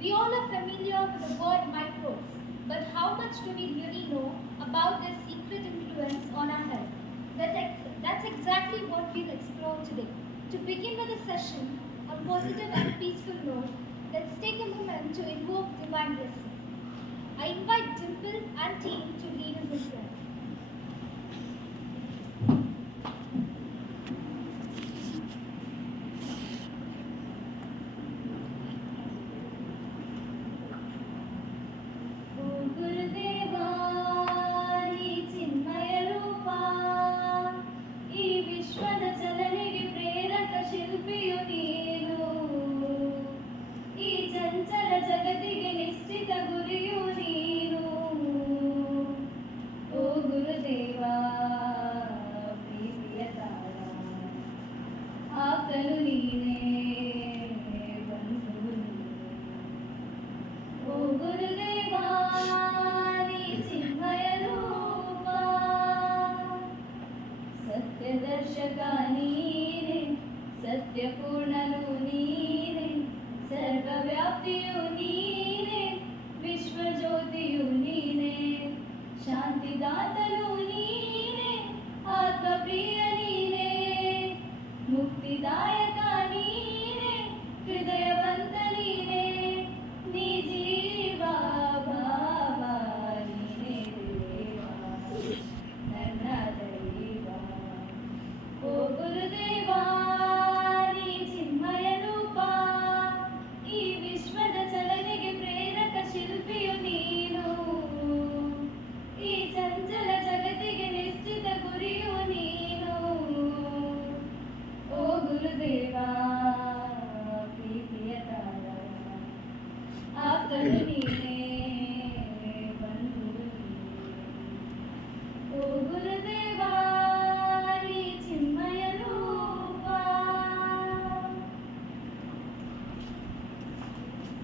We all are familiar with the word microbes, but how much do we really know about their secret influence on our health? That's exactly what we'll explore today. To begin with the session, on positive and peaceful note, let's take a moment to invoke divine blessing. I invite Dimple and team to lead us in prayer.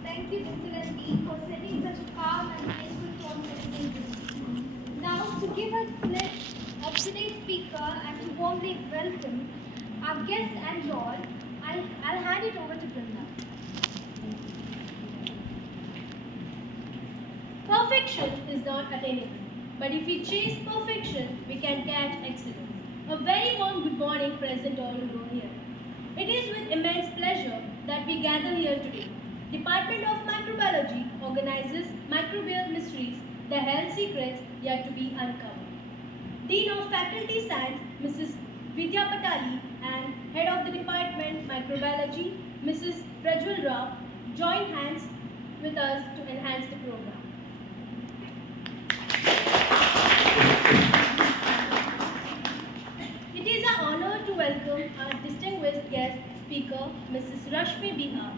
Thank you, Dimple and team, for setting such a calm and peaceful tone for today's discussion. Now, to give us glimpse of today's speaker and to warmly welcome our guest and Lord, I'll hand it over to Brinda. Perfection is not attainable, but if we chase perfection, we can get excellence. A very warm good morning present all over here. It is with immense pleasure that we gather here today. Department of Microbiology organizes Microbial Mysteries, the health secrets yet to be uncovered. Dean of Faculty Science, Mrs. Vidya Patali, and Head of the Department Microbiology, Mrs. Prajwal Rao, join hands with us to enhance the program. It is our honor to welcome our distinguished guest speaker, Mrs. Rashmi Bihar,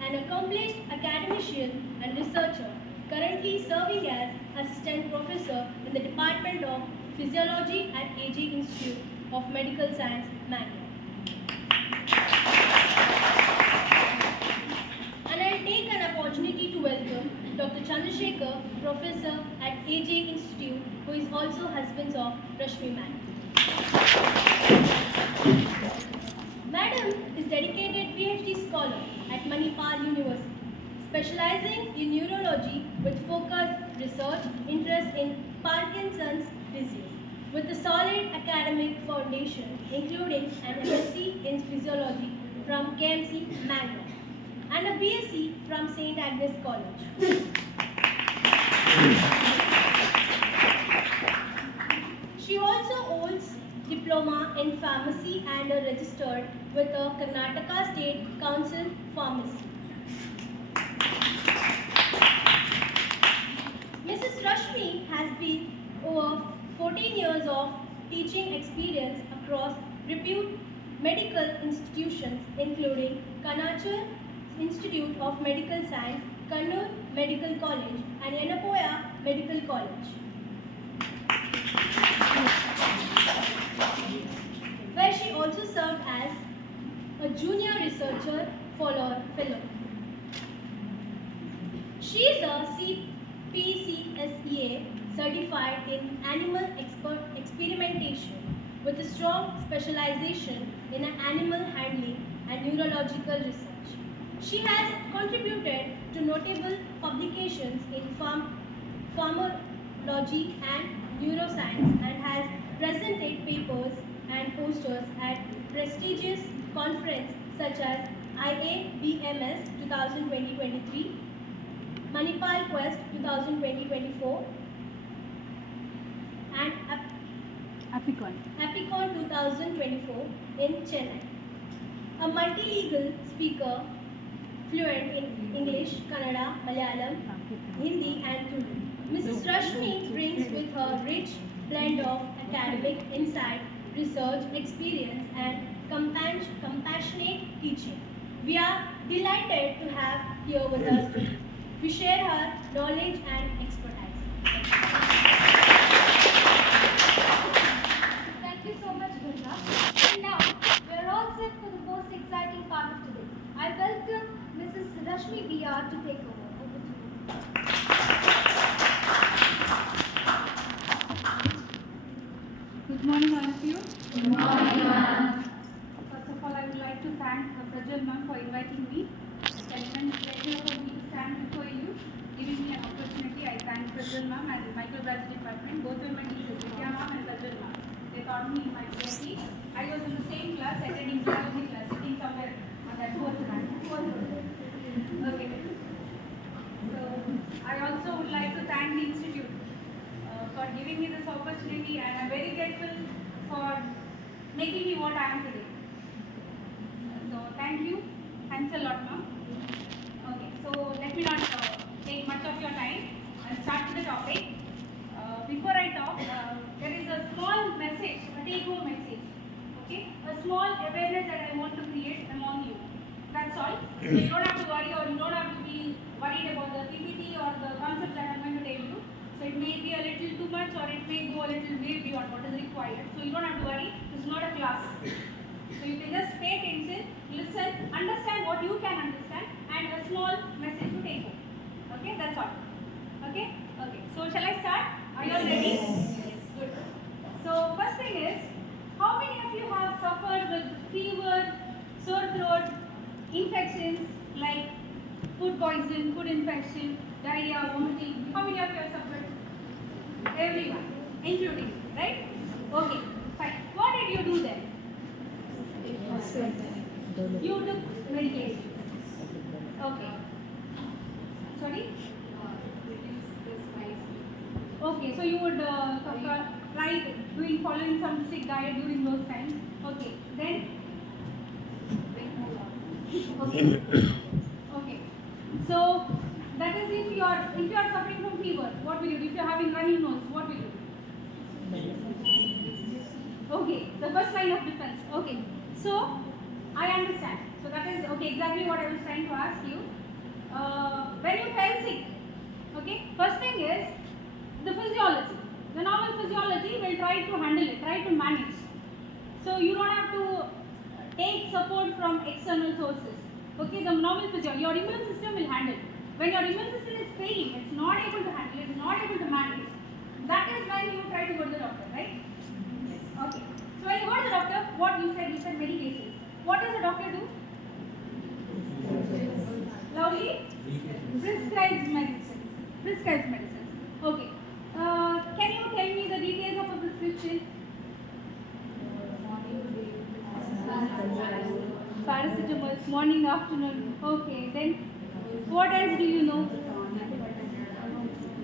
an accomplished academician and researcher, currently serving as Assistant Professor in the Department of Physiology at AG Institute of Medical Science, Mangalore. And I take an opportunity to welcome Dr. Chandrasekhar, Professor at AG Institute, who is also husband of Rashmi Ma'am. Madam is dedicated PhD scholar at Manipal University, specializing in neurology with focused research interest in Parkinson's disease, with a solid academic foundation, including an MSc in physiology from KMC, Mangalore, and a BSc from St. Agnes College. She also holds diploma in pharmacy and are registered with the Karnataka State Council Pharmacy. Mrs. Rashmi has been over 14 years of teaching experience across reputed medical institutions including Kanachur Institute of Medical Science, Kannur Medical College and Yenapoya Medical College, where she also served as a junior researcher fellow. She is a CPCSEA certified in animal experimentation with a strong specialization in animal handling and neurological research. She has contributed to notable publications in pharmacology and neuroscience and has presented papers and posters at prestigious conferences such as IABMS 2020-23, Manipal Quest 2020-24, and Apicon 2024 in Chennai. A multilingual speaker, fluent in English, Kannada, Malayalam, Hindi and Urdu. Mrs. Rashmi brings with her rich blend of academic insight, research experience and compassionate teaching. We are delighted to have here with us today. We share her knowledge and expertise. Thank you so much, Ganga. And now, we are all set for the most exciting part of today. I welcome Mrs. Rashmi BR to take over. Over to you. Good morning, all of you. Good morning, ma'am. First of all, I would like to thank Prajal ma'am for inviting me. It's an immense pleasure for me to stand before you, giving me an opportunity. I thank Prajal ma'am and the microbiology department. Both were my teachers, Vidya ma'am and Prajal ma'am. They taught me in my PhD. I was in the same class, attending biology class, sitting somewhere on that fourth rank. Okay. So, I also would like to thank the institute for giving me this opportunity, and I'm very grateful for making me what I am today. So thank you. Thanks a lot, ma'am. Okay, so let me not take much of your time and start with the topic. Before I talk, there is a small message, a take-home message. Okay, a small awareness that I want to create among you. That's all. So you don't have to worry, or you don't have to be worried about the PPT or the concept that I'm going to tell you. So it may be a little too much, or it may go a little way beyond what is required. So you don't have to worry. This is not a class. So you can just pay attention, listen, understand what you can understand, and a small message to take home. Okay, that's all. Okay? Okay. So shall I start? Are you all ready? Yes. Good. So first thing is, how many of you have suffered with fever, sore throat, infections like food poison, food infection, diarrhea, vomiting? How many of you have suffered? Everyone, including you, right? Okay, fine. What did you do then? You took medication. Okay. Sorry? Okay, so you would try following some strict diet during those times. Okay, then? Okay. Okay. So that is if you are suffering from fever, what will you do? If you are having runny nose, what will you do? Okay, the first line of defense. Okay, so I understand. So that is okay. Exactly what I was trying to ask you. When you fell sick, okay, first thing is the physiology. The normal physiology will try to handle it, try to manage. So you don't have to take support from external sources. Okay, the normal physiology, your immune system will handle it. When your immune system is failing, it's not able to handle it, it's not able to manage, that is when you try to go to the doctor, right? Yes. Okay. So when you go to the doctor, what you said medications. What does the doctor do? Loudly? Prescribes medicines. Prescribes medicines. Okay. Can you tell me the details of a prescription? Paracetamol, morning, afternoon. Okay. Then what else do you know?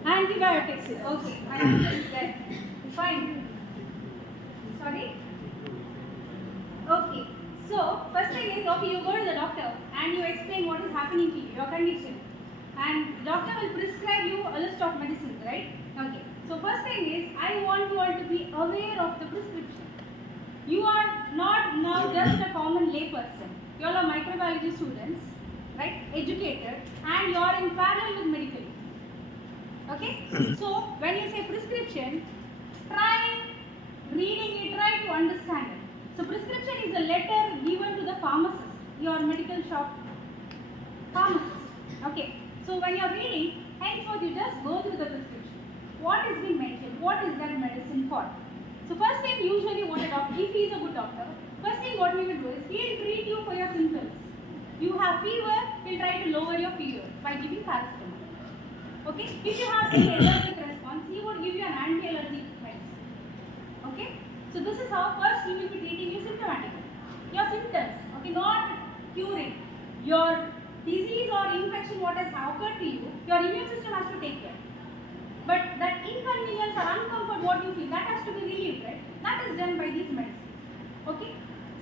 Antibiotics. Okay. I understood that. Fine. Sorry? Okay. So, first thing is, okay, you go to the doctor and you explain what is happening to you, your condition. And the doctor will prescribe you a list of medicines, right? Okay. So, first thing is, I want you all to be aware of the prescription. You are not now just a common layperson. You all are microbiology students, right? Educated, and you are in parallel with medical. Okay? So, when you say prescription, try reading it, try to understand it. So, prescription is a letter given to the pharmacist, your medical shop pharmacist. Okay. So, when you are reading, henceforth you just go through the prescription. What is being mentioned? What is that medicine for? So, first thing usually what a doctor, if he is a good doctor, first thing what he will do is he will treat you for your symptoms. You have fever, he'll try to lower your fever by giving paracetamol. Okay? If you have any allergic response, he would give you an anti-allergic medicine. Okay? So this is how first he will be treating you symptomatically. Your symptoms, okay, not curing. Your disease or infection what has occurred to you, your immune system has to take care. But that inconvenience or uncomfort what you feel, that has to be relieved, right? That is done by these medicines. Okay?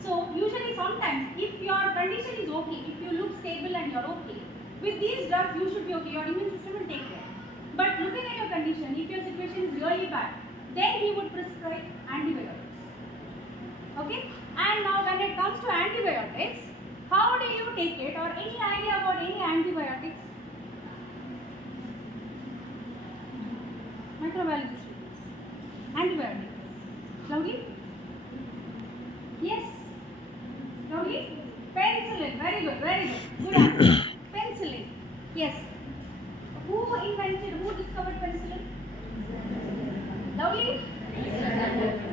So usually sometimes if your condition is okay, if you look stable and you're okay, with these drugs you should be okay, your immune system will take care. But looking at your condition, if your situation is really bad, then we would prescribe antibiotics. Okay? And now when it comes to antibiotics, how do you take it, or any idea about any antibiotics? Microbiology students. Antibiotic. Lovely? Yes. Lovely? Penicillin. Very good, very good. Good answer. Penicillin. Yes. Who discovered penicillin? Lovely?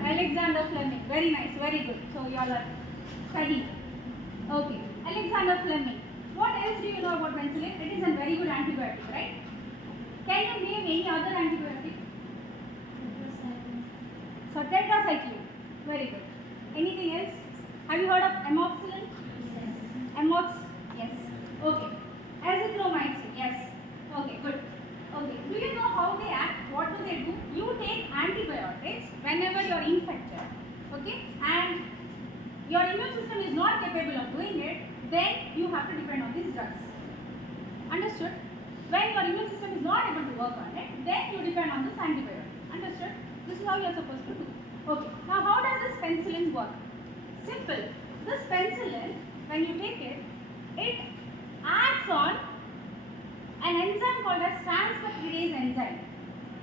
Alexander Fleming. Very nice, very good. So you all are studying. Okay. Alexander Fleming. What else do you know about penicillin? It is a very good antibiotic, right? Can you name any other antibiotic? So tetracycline. Very good. Anything else? Have you heard of amoxicillin? Amox? Yes. Okay. Azithromycin? Yes. Okay, good. Okay. Do you know how they act? What do they do? You take antibiotics whenever you are infected. Okay? And your immune system is not capable of doing it, then you have to depend on these drugs. Understood? When your immune system is not able to work on it, then you depend on this antibiotic. Understood? This is how you are supposed to do. Okay. Now how does this penicillin work? Simple. This penicillin, when you take it, it acts on an enzyme called as transferase enzyme,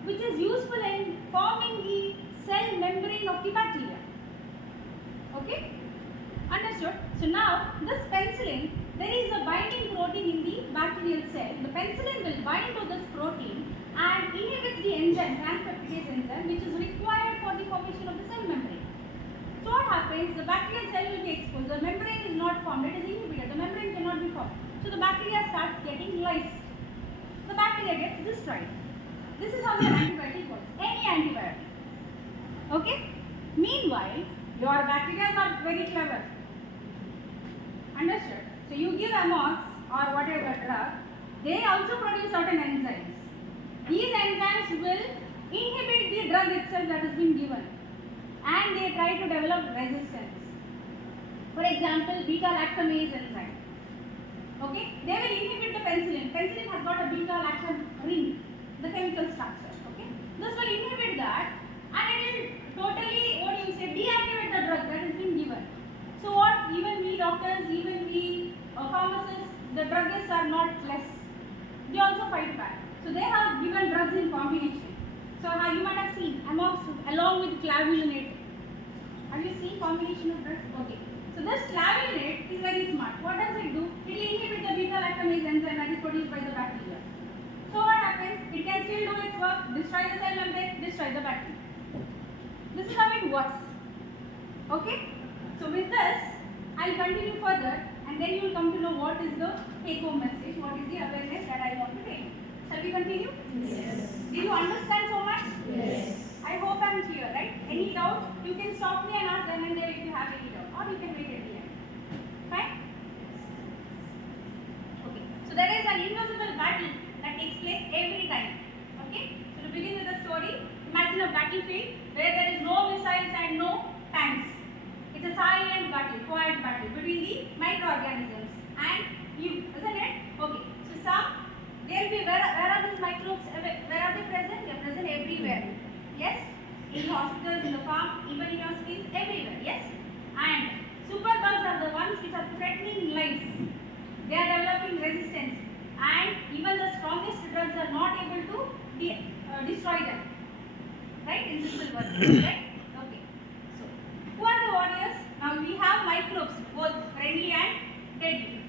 which is useful in forming the cell membrane of the bacteria. Okay? Understood? So now, this penicillin, there is a binding protein in the bacterial cell. The penicillin will bind to this protein and inhibits the enzyme, transferase enzyme, which is required for the formation of the cell membrane. So what happens? The bacterial cell will be exposed. The membrane is not formed. It is inhibited. The membrane cannot be formed. So the bacteria starts getting lysed. The bacteria gets destroyed. This is how your antibiotic works. Any antibiotic. Okay? Meanwhile, your bacteria are very clever. Understood? So you give amox or whatever drug, they also produce certain enzymes. These enzymes will inhibit the drug itself that has been given, and they try to develop resistance. For example, beta-lactamase enzyme. Okay? They will inhibit the penicillin. Penicillin has got a beta-lactam ring, the chemical structure. Okay? This will inhibit that, and it will totally, deactivate the drug that has been given. So what? Even we doctors, even we pharmacists, the druggists are not less. They also fight back. So they have given drugs in combination. So you might have seen amox along with clavulinate. Have you seen combination of drugs? Okay. So this clavulinate is very smart. What does it do? It will inhibit the beta-lactamase enzyme that is produced by the bacteria. So what happens? It can still do its work, destroy the cell membrane, destroy the bacteria. This is how it works. Okay? So with this, I will continue further, and then you will come to know what is the take-home message, what is the awareness that I want to take. Shall we continue? Yes. Did you understand so much? Yes. I hope I am clear, right? Any doubts? You can stop me and ask then and there if you have any doubt, or you can wait at the end. Fine? Okay. So there is an invisible battle that takes place every time. Okay? So to begin with the story, imagine a battlefield where there is no missiles and no tanks. It's a silent battle, quiet battle between the microorganisms and you, isn't it? Okay. So there will be, where are these microbes, where are they present? They are present everywhere. Yes? In the hospitals, in the farm, even in your skins, everywhere. Yes? And superbugs are the ones which are threatening lives. They are developing resistance, and even the strongest drugs are not able to destroy them. Right? In simple words. Right? Okay. So, who are the warriors? Now we have microbes, both friendly and deadly.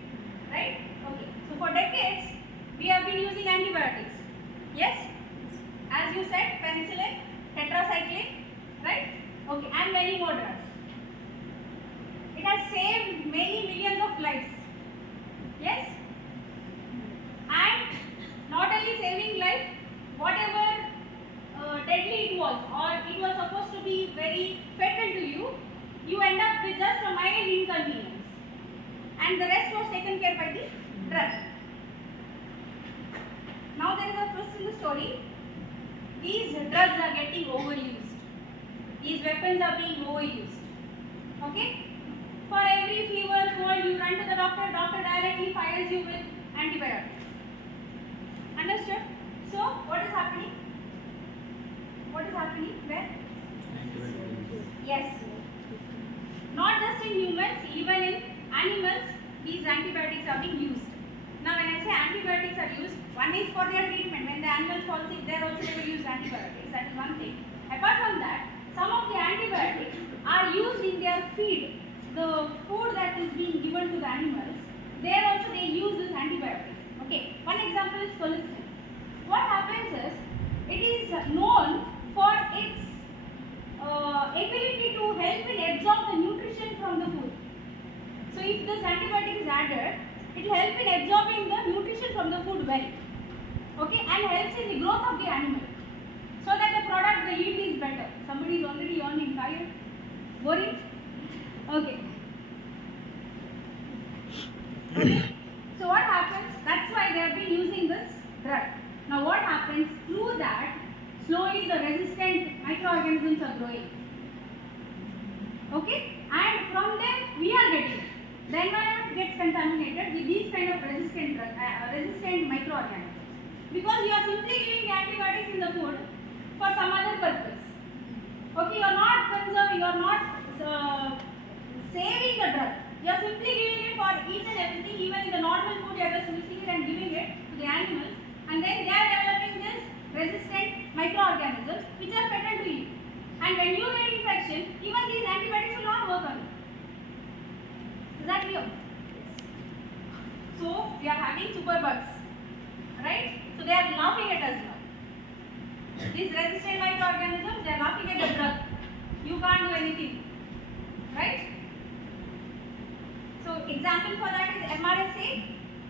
Right? Okay. So for decades, we have been using antibiotics. Yes? As you said, penicillin, tetracycline, right? Okay, and many more drugs. It has saved many millions of lives. whatever deadly it was, or it was supposed to be very fatal to you, you end up with just a mild inconvenience, and the rest was taken care by the drug. Now there is a twist in the story. These drugs are getting overused. These weapons are being overused. Okay? For every fever, cold, you run to the doctor. Doctor directly fires you with antibiotics. Understood? So, what is happening? What is happening? Where? Yes. Not just in humans, even in animals, these antibiotics are being used. Now, when I say antibiotics are used, one is for their treatment. When the animals fall sick, they are also going to use antibiotics. That is one thing. Apart from that, some of the antibiotics are used in their feed. The food that is being given to the animals, there also they use this antibiotics. Okay. One example is cholesterol. What happens is, it is known for its ability to help in absorb the nutrition from the food. So, if this antibiotic is added, it will help in absorbing the nutrition from the food well. Okay, and helps in the growth of the animal, so that the product, the yield is better. Somebody is already yawning, tired, boring. Okay. So what happens? That's why they have been using this drug. Now what happens? Through that, slowly the resistant microorganisms are growing. Okay, and from them we are getting. The environment gets contaminated with these kind of resistant microorganisms, because you are simply giving antibiotics in the food for some other purpose. Okay, you are not conserving, you are not saving the drug. You are simply giving it for each and everything. Even in the normal food, you are just mixing it and giving it to the animals, and then they are developing this resistant microorganisms which are fatal to you. And when you get infection, even these antibiotics will not work on you. Is that clear? So we are having superbugs, right? So they are laughing at us now. These resistant microorganisms, they are laughing at the drug. You can't do anything, right? So example for that is MRSA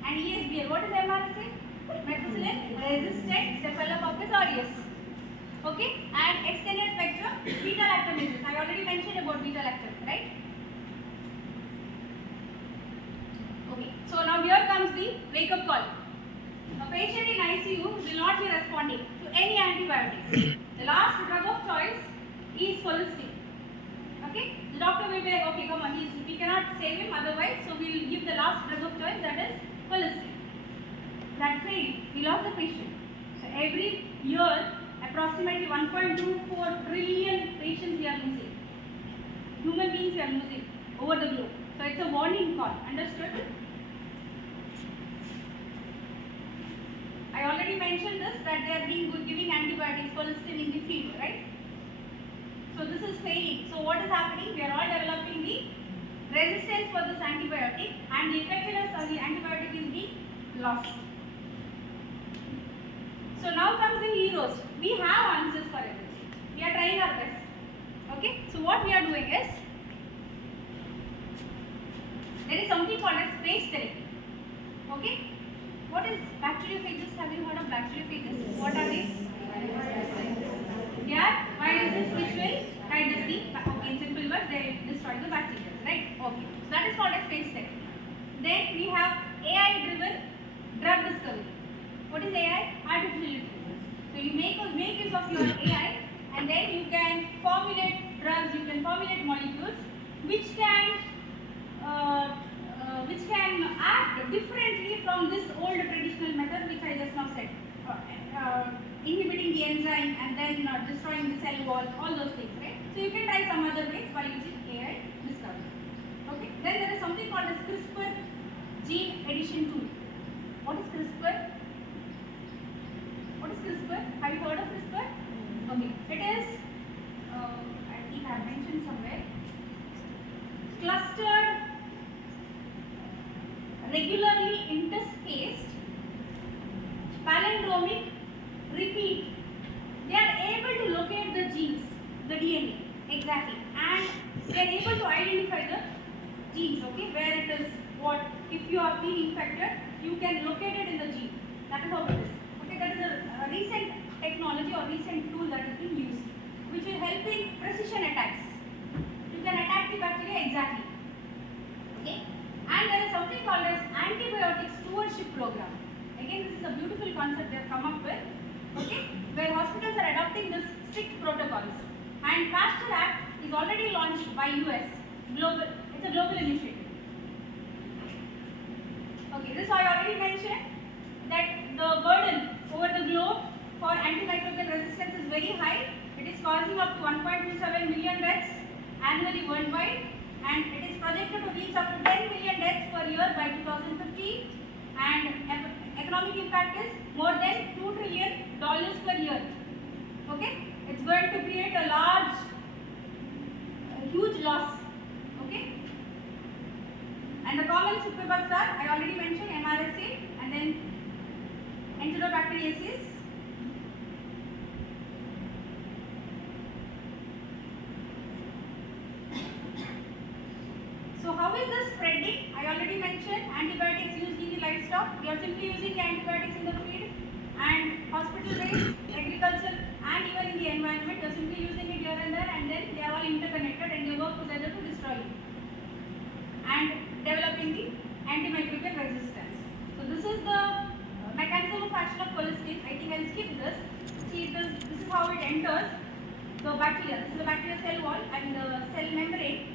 and ESBL. What is MRSA? Methicillin resistant Staphylococcus aureus. Okay, and extended spectrum beta lactamases. I already mentioned about beta lactam, right? Okay, so now here comes the wake up call. A patient in ICU will not be responding to any antibiotics. The last drug of choice is cholesterol. Okay, the doctor will be like, okay, come on, we cannot save him otherwise, so we will give the last drug of choice, that is cholesterol. That failed, we lost the patient. So every year, approximately 1.24 trillion patients we are losing. Human beings we are losing over the globe. So it's a warning call, understood? I already mentioned this, that they are giving antibiotics, cholesterol in the field, right? So this is failing. So what is happening? We are all developing the resistance for this antibiotic, and the effectiveness of the antibiotic is being lost. So now comes the heroes. We have answers for everything. We are trying our best. Okay? So what we are doing is, there is something called as space therapy. Okay? What is bacteriophages? Have you heard of bacteriophages? What are they? They are viruses which will digest the, okay, in simple words, they destroy the bacteria, right? Okay. So that is called as space therapy. Then we have AI driven drug discovery. What is AI? Artificial intelligence. So you make use of your AI, and then you can formulate drugs, you can formulate molecules which can act differently from this old traditional method which I just now said. Inhibiting the enzyme and then destroying the cell wall, all those things, right? So you can try some other ways by using AI discovery. Okay. Then there is something called as CRISPR gene edition tool. What is CRISPR? What is CRISPR? Have you heard of CRISPR? Okay. It is, I think I have mentioned somewhere, clustered, regularly interspaced, palindromic repeat. They are able to locate the genes, the DNA, exactly, and they are able to identify the genes, okay, where it is, what, if you are being infected, you can locate it in the gene. That is how it is. Okay, that is a recent or recent tool that has been used, which will help in precision attacks. You can attack the bacteria exactly. Okay? And there is something called as Antibiotic Stewardship program. Again, this is a beautiful concept they have come up with. Okay? Where hospitals are adopting this strict protocols. And Pasteur Act is already launched by US. Global. It's a global initiative. Okay, this I already mentioned that the burden over the globe for antimicrobial resistance is very high. It is causing up to 1.27 million deaths annually worldwide, and it is projected to reach up to 10 million deaths per year by 2050, and economic impact is more than $2 trillion per year. Okay, it's going to create a huge loss. Okay. And the common superbugs are, I already mentioned, MRSA and then Enterobacteriaceae. So how is this spreading? I already mentioned antibiotics used in the livestock. We are simply using the antibiotics in the feed, and hospital-based, agriculture, and even in the environment, we are simply using it here and there, and then they are all interconnected and they work together to destroy it. And developing the antimicrobial resistance. So this is the mechanism of action of colistin. I think I'll skip this. See, this is how it enters the bacteria. This is the bacterial cell wall and the cell membrane.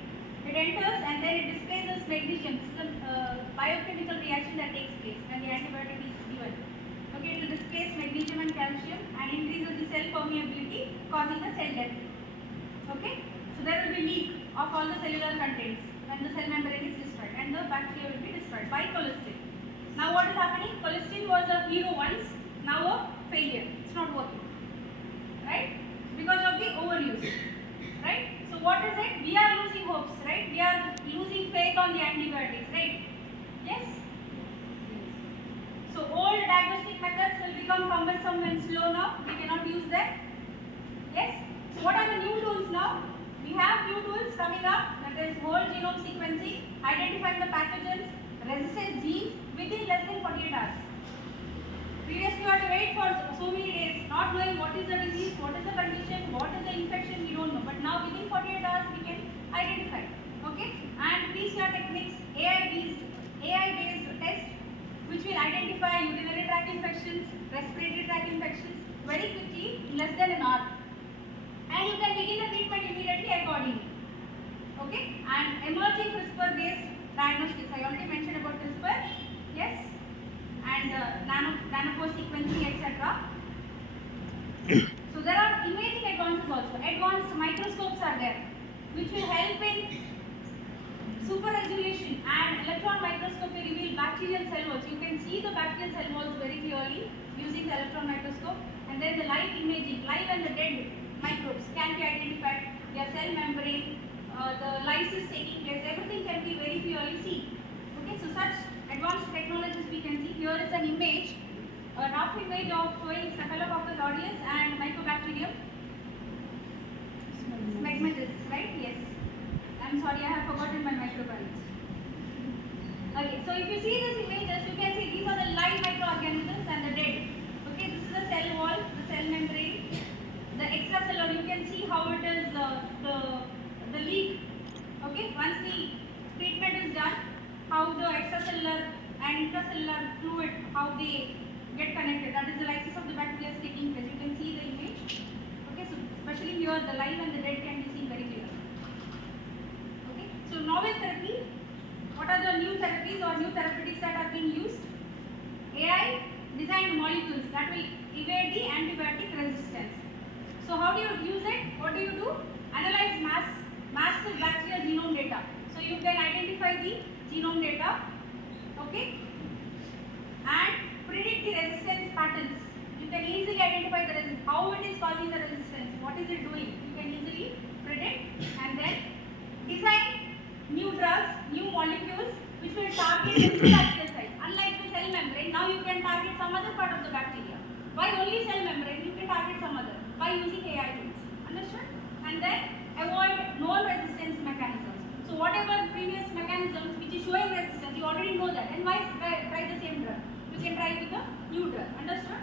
It enters and then it displaces magnesium. This is a biochemical reaction that takes place when the antibiotic is given. Okay, it will displace magnesium and calcium and increases the cell permeability, causing the cell death. Okay, so there will be leak of all the cellular contents when the cell membrane is destroyed, and the bacteria will be destroyed by colistin. Now what is happening? Colistin was a hero once, now a failure. It's not working. Right? Because of the overuse. Right? So what is it? We are losing hopes, right? We are losing faith on the antibiotics, right? Yes? So old diagnostic methods will become cumbersome and slow now. We cannot use them. Yes? So what are the new tools now? We have new tools coming up, that is whole genome sequencing, identifying the pathogens, resistant genes within less than 48 hours. Previously, you had to wait for so many days, not knowing what is the disease, what is the condition, what is the infection, we don't know. But now within 48 hours, we can identify. Okay? And PCR techniques, AI-based tests, which will identify urinary tract infections, respiratory tract infections very quickly in less than an hour. And you can begin the treatment immediately accordingly. Okay? And emerging CRISPR-based diagnostics. I already mentioned about CRISPR. Yes? And nanopore sequencing, etc. So there are imaging advances also. Advanced microscopes are there, which will help in super resolution, and electron microscopy reveal bacterial cell walls. You can see the bacterial cell walls very clearly using the electron microscope. And then the live imaging, live and the dead microbes can be identified, their cell membrane, the lysis taking place, everything can be very clearly seen. Okay, so such advanced technologies we can see. Here is an image, a rough image of showing Staphylococcus aureus and Mycobacterium smegmatis, right? Yes. I'm sorry, I have forgotten my microbiology. Okay, so if you see these images, you can see these are the live microorganisms and the dead. Okay, this is the cell wall, the cell membrane. The extracellular, you can see how it is the leak. Okay, once the treatment is done, how the extracellular and intracellular fluid, how they get connected. That is the lysis of the bacteria is taking place. You can see the image. Okay, so especially here the live and the dead can be seen very clearly. Okay, so novel therapy. What are the new therapies or new therapeutics that are being used? AI designed molecules that will evade the antibiotic resistance. So how do you use it? What do you do? Analyze massive bacterial genome data. So you can identify the genome data, okay, and predict the resistance patterns. You can easily identify the resistance, how it is causing the resistance, what is it doing. You can easily predict and then design new drugs, new molecules which will target the bacterial sites. Unlike the cell membrane, now you can target some other part of the bacteria. Why only cell membrane? You can target some other by using AI tools. Understood? And then avoid known resistance mechanisms. So whatever previous mechanisms which is showing resistance, you already know that. And why try the same drug? You can try with a new drug. Understood?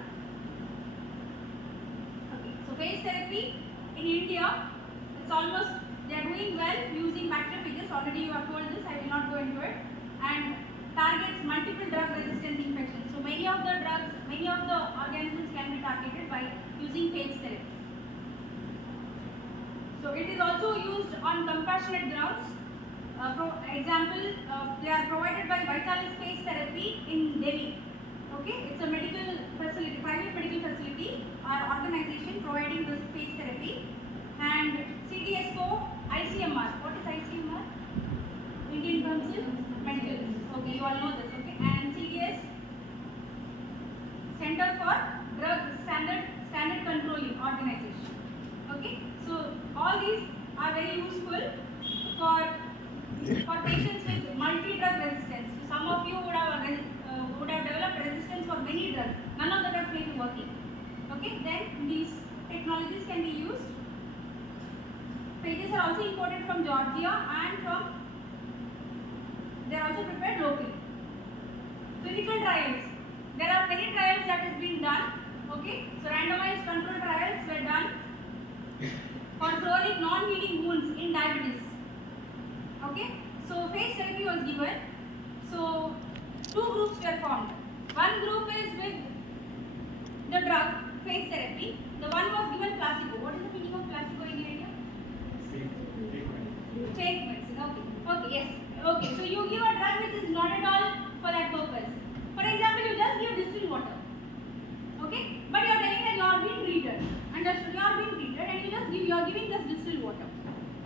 Okay. phage therapy in India, it's almost, they are doing well using macrophages. Already you have told this, I will not go into it. And targets multiple drug resistant infections. So many of the drugs, many of the organisms can be targeted by using phage therapy. So it is also used on compassionate grounds. They are provided by Vitalis Phage Therapy in Delhi. Okay, it's a medical facility, private medical facility or organization providing this phage therapy. And CDSCO, ICMR. What is ICMR? Indian Council Medical Research. Okay, you all know this. Okay, and CDS, Center for Drug Standard Controlling Organization. Okay, so all these are very useful for patients with multi-drug resistance. So some of you would have developed resistance for many drugs. None of the drugs may be working. Okay, then these technologies can be used. Phages are also imported from Georgia and they are also prepared locally. Clinical trials. There are many trials that has been done. Okay, so randomized control trials were done for chronic non-healing wounds in diabetes. Okay, so phage therapy was given. So two groups were formed. One group is with the drug phage therapy. The one was given placebo. What is the meaning of placebo in India? Fake medicine. Okay, yes. Okay, so you give a drug which is not at all for that purpose. For example, you just give distilled water. Okay, but you are telling that you are being treated. Understood? You are being treated, and you are giving just distilled water.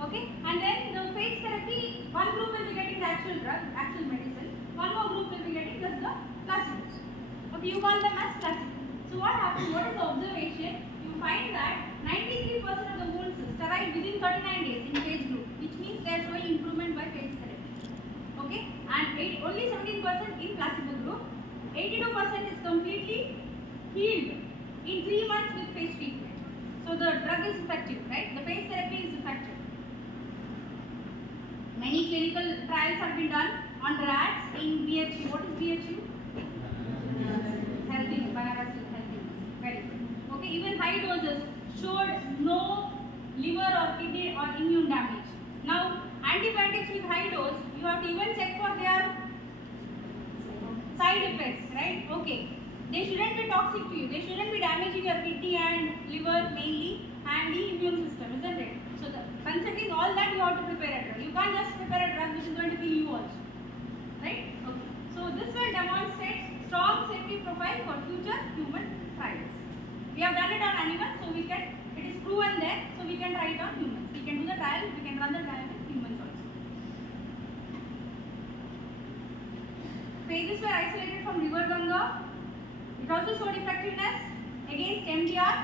Okay, and then the phage therapy, one group will be getting the actual drug, actual medicine. One more group will be getting just the placebo. Okay, you call them as placebo. So what happens? What is the observation? You find that 93% of the wounds sterile within 39 days in phage group, which means they are showing improvement by phage therapy. Okay, and only 17% in placebo group. 82% is completely healed in 3 months with phage treatment. So the drug is effective, right? The phage therapy is effective. Many clinical trials have been done on rats in BHU. What is BHU? Healthy, biological healthy. Very good. Okay, even high doses showed no liver or kidney or immune damage. Now, antibiotics with high dose, you have to even check for their side effects, right? Okay. They shouldn't be toxic to you. They shouldn't be damaging your kidney and liver mainly and the immune system, isn't it? So, considering all that, you have to prepare a drug. You can't just prepare a drug which is going to kill you also, right? Okay. So, this will demonstrate strong safety profile for future human trials. We have done it on animals, so it is proven there, so we can try it on humans. We can do the trial, we can run the trial with humans also. Phages were isolated from river Ganga. It also showed effectiveness against MDR.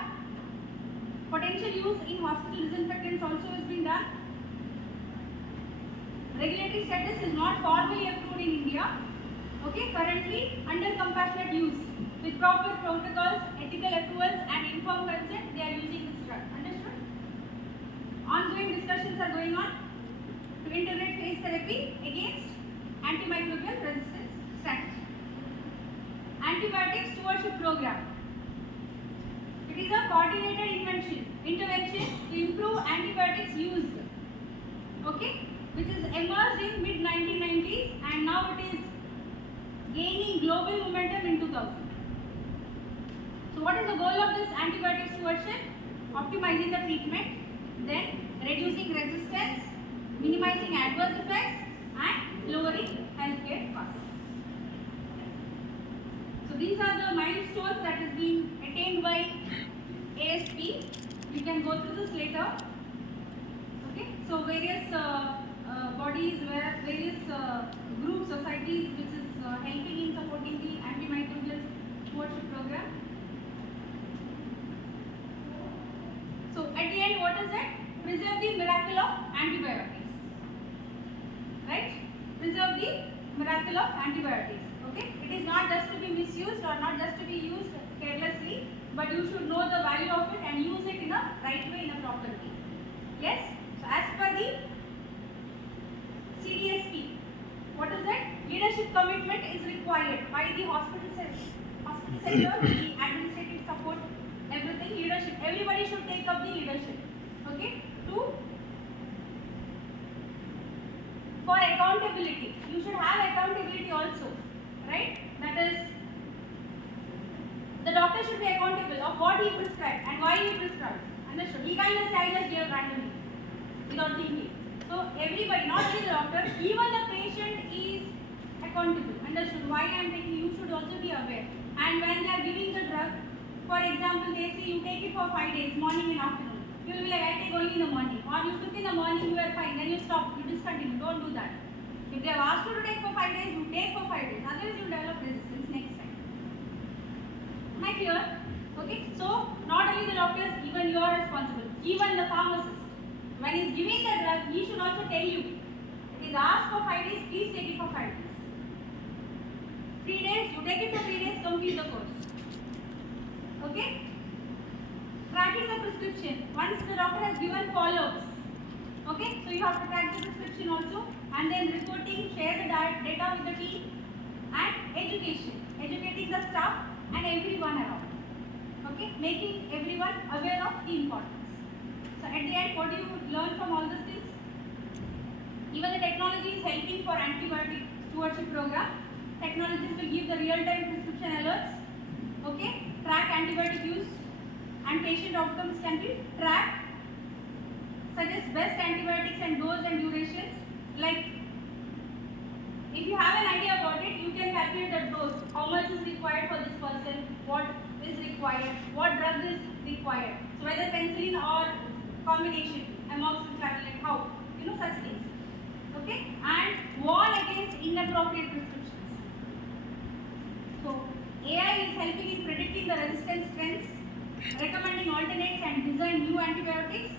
Potential use in hospital disinfectants also has been done. Regulatory status is not formally approved in India. Okay, currently under compassionate use with proper protocols, ethical approvals and informed consent, they are using this drug. Understood? Ongoing discussions are going on to integrate phage therapy against antimicrobial resistance strategy. Antibiotic Stewardship Program. It is a coordinated intervention to improve antibiotics used. Okay, which is emerged in mid-1990s and now it is gaining global momentum in 2000. So what is the goal of this antibiotic stewardship? Optimizing the treatment, then reducing resistance, minimizing adverse effects and lowering healthcare costs. So these are the milestones that has been attained by ASP. We can go through this later. Okay, so various bodies, various groups, societies which is helping in supporting the antimicrobial stewardship program. So at the end, what is it? Preserve the miracle of antibiotics. Right? Preserve the miracle of antibiotics. Okay? It is not just to be misused or not just to be used carelessly, but you should know the value of it and use it in a right way, in a proper way. Yes? So as per the CDSP, what is it? Leadership commitment is required by the hospital sector, the administrative support, everything. Leadership. Everybody should take a accountability. You should have accountability also, right? That is, the doctor should be accountable of what he prescribed and why he prescribed. Understood? He can't just say, I just gave randomly without thinking. So everybody, not only the doctor, even the patient is accountable. Understood? Why I am taking, you should also be aware. And when they are giving the drug, for example, they say you take it for 5 days, morning and afternoon. You will be like, I take only in the morning. Or you took in the morning, you are fine. Then you stop, you discontinue. Don't do that. If they have asked you to take for 5 days, you take for 5 days. Otherwise, you develop resistance next time. Am I clear? Okay. So, not only the doctors, even you are responsible. Even the pharmacist. When he is giving the drug, he should also tell you. It is asked for 5 days, please take it for 5 days. 3 days, you take it for 3 days, complete the course. Okay? Tracking the prescription. Once the doctor has given follow-ups. Okay? So you have to track the prescription also. And then reporting, share the data with the team. And education. Educating the staff and everyone around. Okay? Making everyone aware of the importance. So at the end, what do you learn from all these things? Even the technology is helping for antibiotic stewardship program. Technologies will give the real-time prescription alerts. Okay? Track antibiotic use and patient outcomes can be tracked. Suggest best antibiotics and dose and durations. Like, if you have an idea about it, you can calculate the dose. How much is required for this person? What is required? What drug is required? So whether penicillin or combination, amoxicillin, how? You know, such things. Okay? And warn against inappropriate prescriptions. So AI is helping in predicting the resistance trends, recommending alternates and design new antibiotics,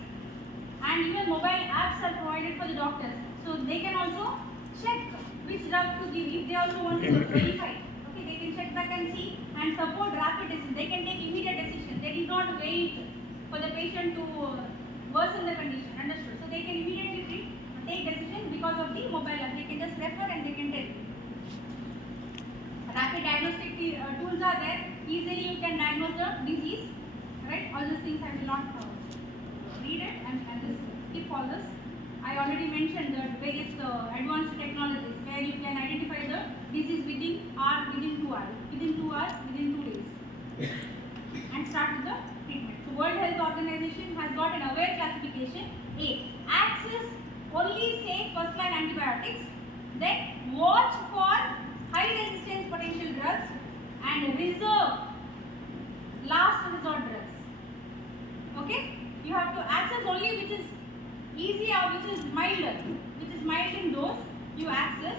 and even mobile apps are provided for the doctors. So they can also check which drug to give if they also want to verify. Okay, they can check back and see and support rapid decision. They can take immediate decision. They did not wait for the patient to worsen the condition. Understood? So they can immediately take decision because of the mobile app. They can just refer and they can tell. Rapid diagnostic tools are there. Easily you can diagnose the disease. Right? All these things I will not read it and just skip all this. I already mentioned the various advanced technologies where you can identify the disease within 2 hours, within 2 days, and start with the treatment. So World Health Organization has got an aware classification. A. Access only safe first-line antibiotics. Then watch for high resistance potential drugs and reserve last resort drugs. Okay? You have to access only which is easy or which is mild in dose, you access,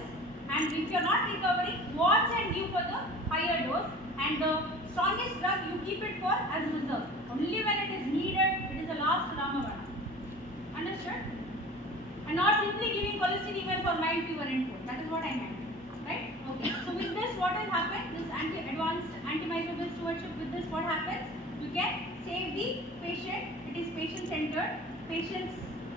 and if you are not recovering, watch and give for the higher dose, and the strongest drug you keep it for as reserve. Only when it is needed, it is the last Ramavana. Understood? And not simply giving cholesterol even for mild fever and cold. That is what I meant. Right? Okay. So with this, what will happen? This advanced antimicrobial stewardship, with this what happens? You can save the patient. It is patient-centered. Patient's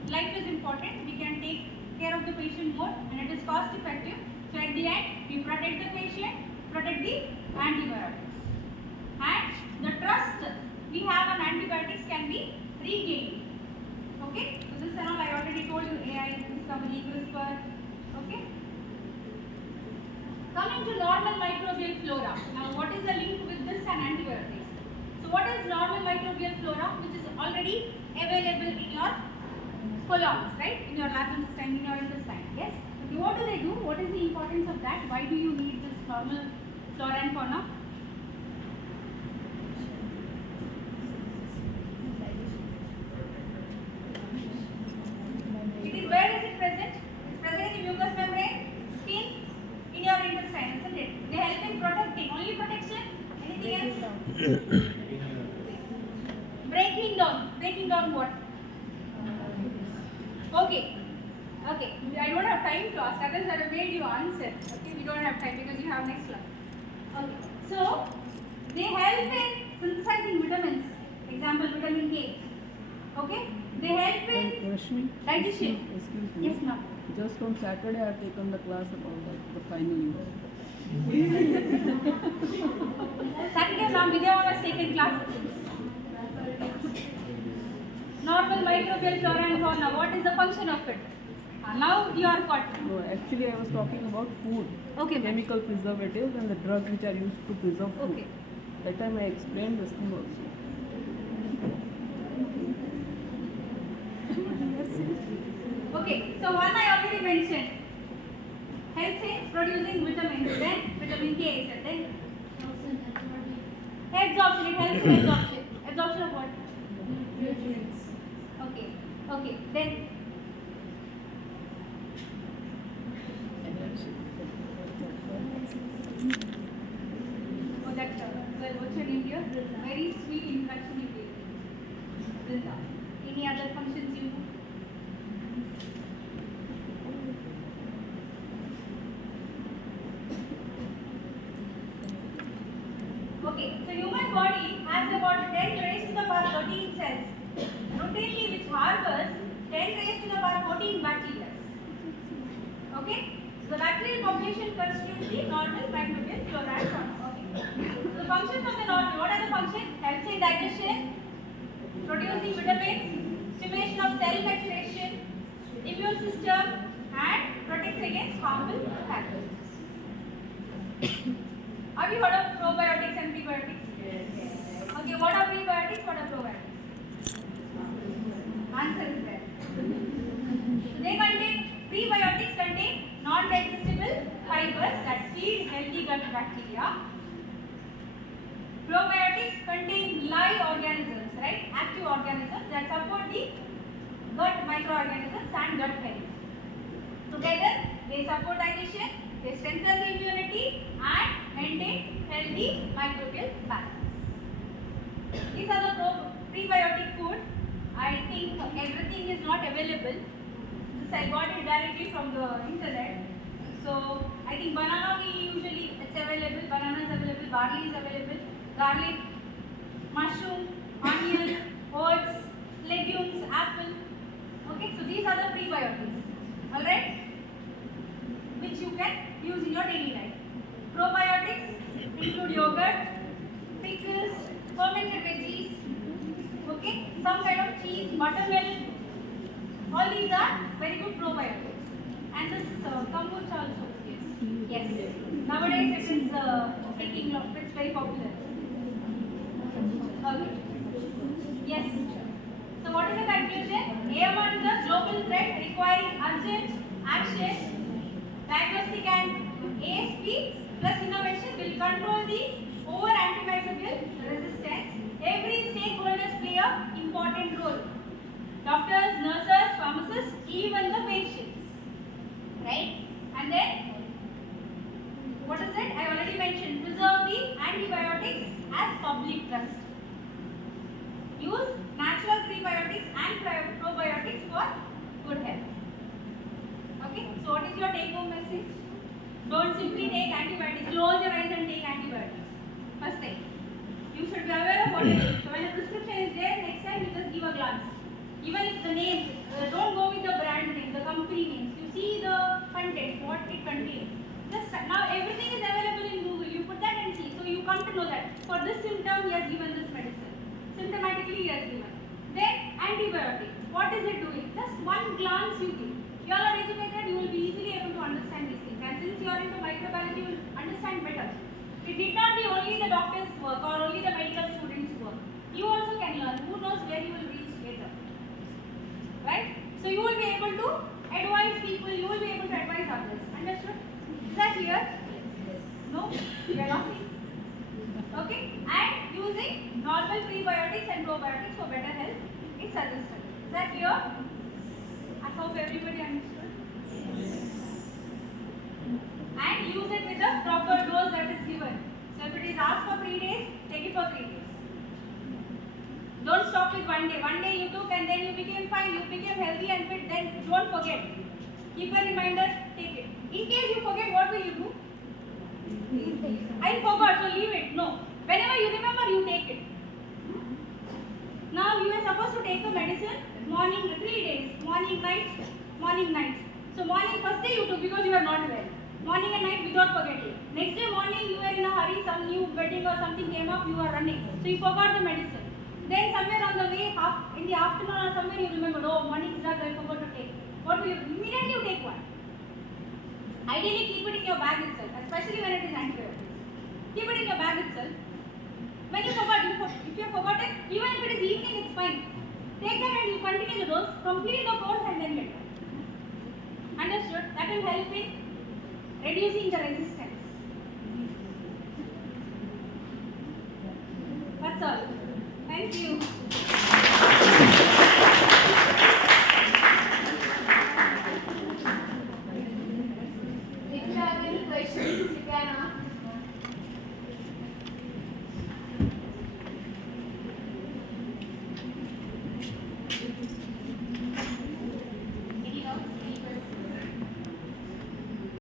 life is important. We can take care of the patient more, and it is cost-effective. So at the end, we protect the patient, protect the antibiotics. And the trust we have on antibiotics can be regained. Okay? So this and all I already told you, AI, discovery, CRISPR. Okay? Coming to normal microbial flora. Now what is the link with this and antibiotics? So what is normal microbial flora, which is already available in your colons, right? In your large intestine, in your intestine. Yes? Okay, what do they do? What is the importance of that? Why do you need this normal flora and fauna? It is, where is it present? It's present in the mucous membrane, skin, in your intestine, isn't it? They help in protecting. Only protection? Anything else? Breaking down. Breaking down what? Okay. Okay. I don't have time to ask. Others have made you answer. Okay. We don't have time because you have next class. Okay. So they help in synthesizing vitamins. Example, vitamin K. Okay. They help in Rashmi, digestion. excuse me. Yes, ma'am. Just from Saturday, I have taken the class about the final use. Saturday, ma'am, Vidya was taken class. Normal microbial flora and fauna. What is the function of it? Now you are caught. No, actually I was talking about food. Okay, ma'am. Chemical preservatives and the drugs which are used to preserve food. Okay. That time I explained this thing also. Okay, so one I already mentioned. Helps in producing vitamins, then vitamin K I said, then absorption, it helps in absorption. Absorption of what? Nutrients. Okay, okay, then oh that well what's your name here? Very sweet introduction you gave. Brinda. Any other functions you do? Okay, so human body has about 10 raised to the power 13 cells, routinely which harbors 10 raised to the power 14 bacteria. Okay, so the bacterial population constitutes the normal microbial flora and fauna. Okay, so the functions of the normal, what are the functions? Helps in digestion, producing vitamins, stimulation of cell maturation, immune system, and protects against harmful pathogens. Have you heard of probiotics and prebiotics? Yes. Okay, what are prebiotics? What are probiotics? Answer is there. So prebiotics contain non-digestible fibers that feed healthy gut bacteria. Probiotics contain live organisms, right? Active organisms that support the gut microorganisms and gut health. Together, they support digestion, they strengthen the immunity and maintain healthy microbial balance. These are the prebiotic food. I think everything is not available. This I got it directly from the internet. So I think banana it's available. Banana is available. Barley is available. Garlic, mushroom, onion, oats, legumes, apple. Okay, so these are the prebiotics. All right, which you can use in your daily life. Probiotics include yogurt, pickles, fermented veggies, okay, some kind of cheese, buttermilk. All these are very good probiotics. And this kombucha also. Yes. Nowadays it is taking off. It's very popular. Okay. Yes. So what is the conclusion? AMR is a global threat requiring urgent action. Diagnostic and ASP plus innovation will control the over-antimicrobial resistance. Every stakeholder play an important role. Doctors, nurses, pharmacists, even the patients. Right? And then, what is it? I already mentioned, preserve the antibiotics as public trust. Use natural prebiotics and probiotics for good health. Okay, so what is your take-home message? Don't simply take antibiotics. Close your eyes and take antibiotics. First thing. You should be aware of what it is. So when a prescription is there, next time you just give a glance. Even if the name, don't go with the brand name, the company names. You see the content, what it contains. Just now everything is available in Google. You put that and see. So you come to know that for this symptom he has given this medicine. Symptomatically he has given. Then antibiotic. What is it doing? Just one glance you give. You all are educated, you will be easily able to understand these things. And since you are into microbiology, you will understand better. It did not be only the doctor's work or only the medical student's work. You also can learn. Who knows where you will reach later. Right? So you will be able to advise people, you will be able to advise others. Understood? Is that clear? Yes. No? You are laughing. Okay? And using normal prebiotics and probiotics for better health is suggested. Is that clear? I hope everybody understood. And use it with the proper dose that is given. So if it is asked for 3 days, take it for 3 days. Don't stop with 1 day. 1 day you took and then you became fine, you became healthy and fit, then don't forget. Keep a reminder, take it. In case you forget, what will you do? I forgot, so leave it. No. Whenever you remember, you take it. Now you are supposed to take the medicine morning 3 days. Morning, night, morning, night. So morning, first day you took because you are not well. Morning and night without forgetting. Next day morning you were in a hurry, some new wedding or something came up, you are running. So you forgot the medicine. Then somewhere on the way, in the afternoon or somewhere you remembered, oh morning drug I forgot to take. what will you do? Immediately you take one. Ideally, keep it in your bag itself, especially when it is antibiotics. Keep it in your bag itself. When you forgot, if you have forgotten, even if it is evening, it's fine. Take them and you continue the dose, complete the course and then get them. Understood? That will help in reducing the resistance. That's all. Thank you.